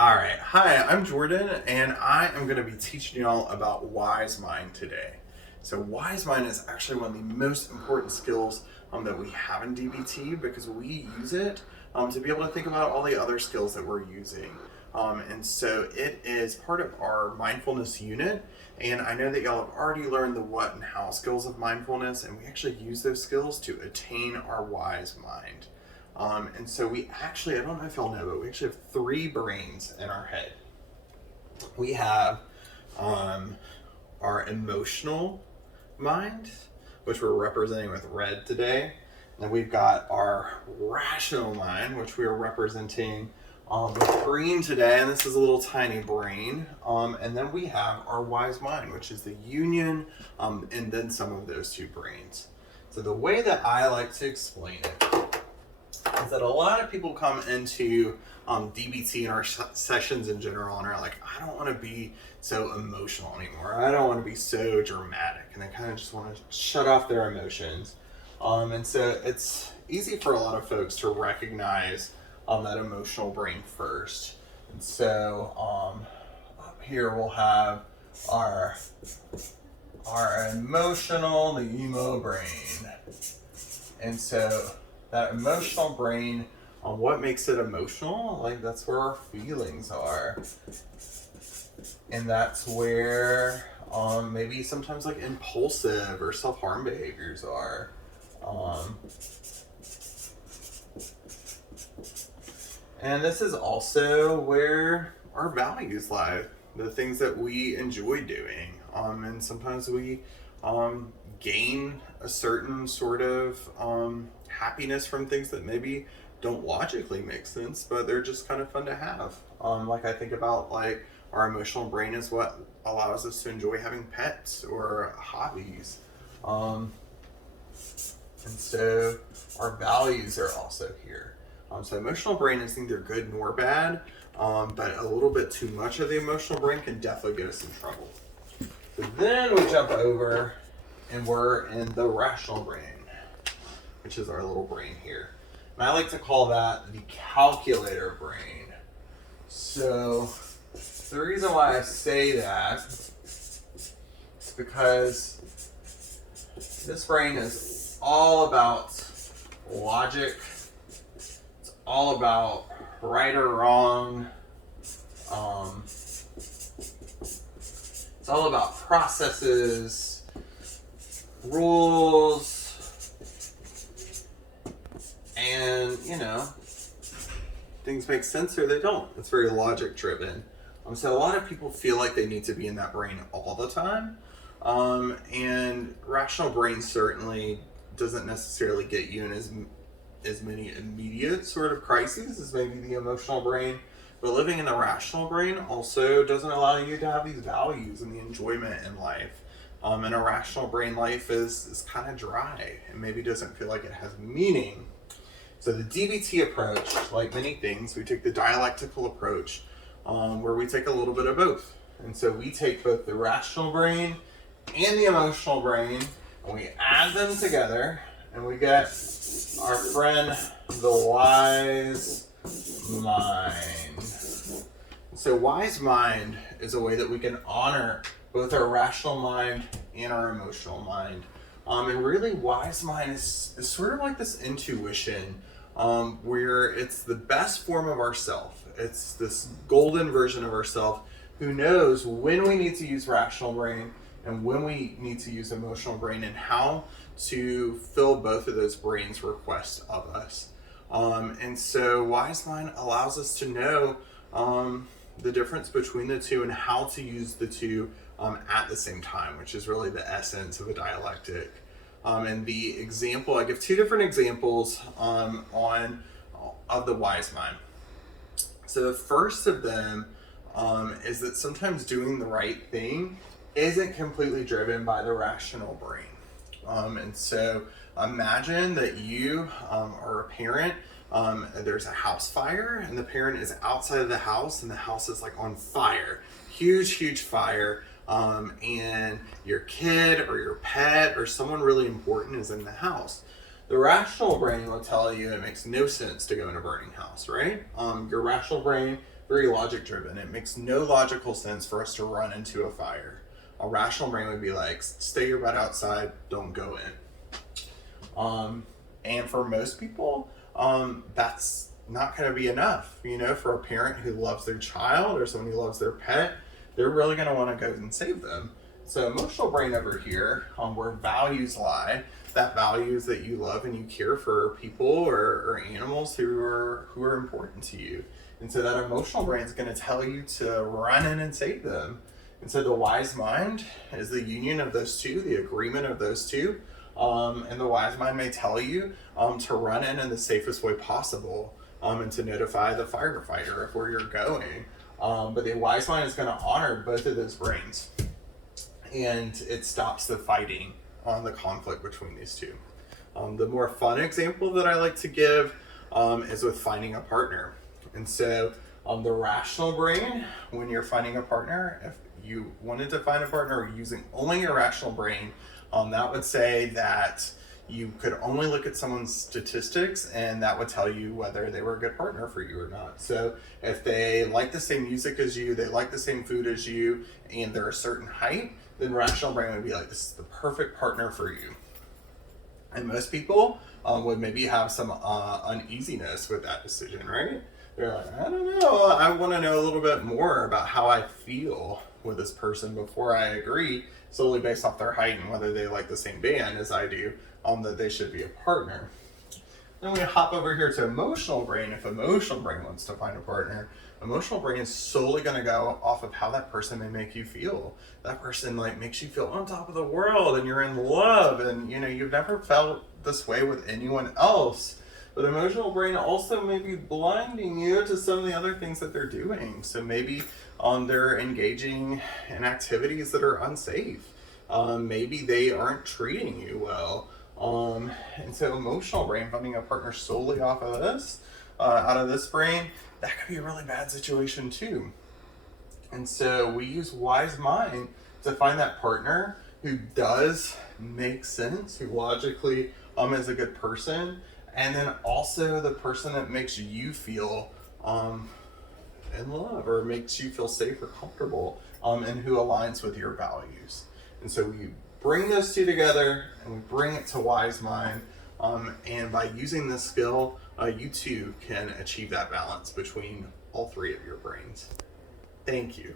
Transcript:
All right. Hi, I'm Jordan, and I am going to be teaching y'all about Wise Mind today. So, Wise Mind is actually one of the most important skills that we have in DBT because we use it to be able to think about all the other skills that we're using. And so, it is part of our mindfulness unit. And I know that y'all have already learned the what and how skills of mindfulness, and we actually use those skills to attain our wise mind. And so we actually, I don't know if y'all know, but we actually have three brains in our head. We have our emotional mind, which we're representing with red today. And we've got our rational mind, which we are representing with green today. And this is a little tiny brain. And then we have our wise mind, which is the union and then some of those two brains. So the way that I like to explain it is that a lot of people come into DBT in our sessions in general and are like, I don't want to be so emotional anymore. I don't want to be so dramatic. And they kind of just want to shut off their emotions. And so it's easy for a lot of folks to recognize that emotional brain first. And so up here we'll have our emotional, the emo brain. And so that emotional brain, what makes it emotional? Like, that's where our feelings are. And that's where maybe sometimes like impulsive or self-harm behaviors are. And this is also where our values lie, the things that we enjoy doing. And sometimes we gain a certain sort of happiness from things that maybe don't logically make sense, but they're just kind of fun to have. Like I think about like our emotional brain is what allows us to enjoy having pets or hobbies. And so our values are also here. So emotional brain is neither good nor bad, but a little bit too much of the emotional brain can definitely get us in trouble. So then we jump over and we're in the rational brain, which is our little brain here. And I like to call that the calculator brain. So the reason why I say that is because this brain is all about logic. It's all about right or wrong. It's all about processes, rules, and, things make sense or they don't. It's very logic driven. So a lot of people feel like they need to be in that brain all the time. And rational brain certainly doesn't necessarily get you in as many immediate sort of crises as maybe the emotional brain. But living in the rational brain also doesn't allow you to have these values and the enjoyment in life. And a rational brain life is kind of dry and maybe doesn't feel like it has meaning. So the DBT approach, like many things, we take the dialectical approach where we take a little bit of both. And so we take both the rational brain and the emotional brain and we add them together and we get our friend, the wise mind. So wise mind is a way that we can honor both our rational mind and our emotional mind. And really, wise mind is sort of like this intuition where it's the best form of ourself. It's this golden version of ourself who knows when we need to use rational brain and when we need to use emotional brain and how to fill both of those brains' requests of us. And so wise mind allows us to know the difference between the two and how to use the two at the same time, which is really the essence of a dialectic. And the example, I give two different examples of the wise mind. So the first of them is that sometimes doing the right thing isn't completely driven by the rational brain. And so imagine that you are a parent. There's a house fire and the parent is outside of the house and the house is like on fire, huge fire. And your kid or your pet or someone really important is in the house. The rational brain will tell you it makes no sense to go in a burning house, right? Your rational brain very logic driven. It makes no logical sense for us to run into a fire. A rational brain would be like, stay your butt outside, don't go in. And for most people, that's not going to be enough. You know, for a parent who loves their child or someone who loves their pet, they're really going to want to go and save them. So emotional brain over here, where values lie, that values that you love and you care for people or animals who are important to you. And so that emotional brain is going to tell you to run in and save them. And so the wise mind is the union of those two, the agreement of those two. And the wise mind may tell you to run in the safest way possible and to notify the firefighter of where you're going. But the wise mind is going to honor both of those brains. And it stops the fighting on the conflict between these two. The more fun example that I like to give is with finding a partner. And so the rational brain, when you're finding a partner, if you wanted to find a partner using only your rational brain, that would say that you could only look at someone's statistics and that would tell you whether they were a good partner for you or not. So if they like the same music as you, they like the same food as you, and they're a certain height, then rational brain would be like, this is the perfect partner for you. And most people would maybe have some uneasiness with that decision, right? They're like, I don't know, I want to know a little bit more about how I feel with this person before I agree, solely based off their height and whether they like the same band as I do, that they should be a partner. Then we hop over here to emotional brain. If emotional brain wants to find a partner, emotional brain is solely going to go off of how that person may make you feel. That person like makes you feel on top of the world and you're in love and you know you've never felt this way with anyone else. But emotional brain also may be blinding you to some of the other things that they're doing. So maybe they're engaging in activities that are unsafe. Maybe they aren't treating you well. And so emotional brain, finding a partner solely off of this, out of this brain, that could be a really bad situation too. And so we use wise mind to find that partner who does make sense, who logically is a good person, and then also the person that makes you feel in love or makes you feel safe or comfortable, and who aligns with your values. And so we bring those two together and we bring it to wise mind, and by using this skill, you too can achieve that balance between all three of your brains. Thank you.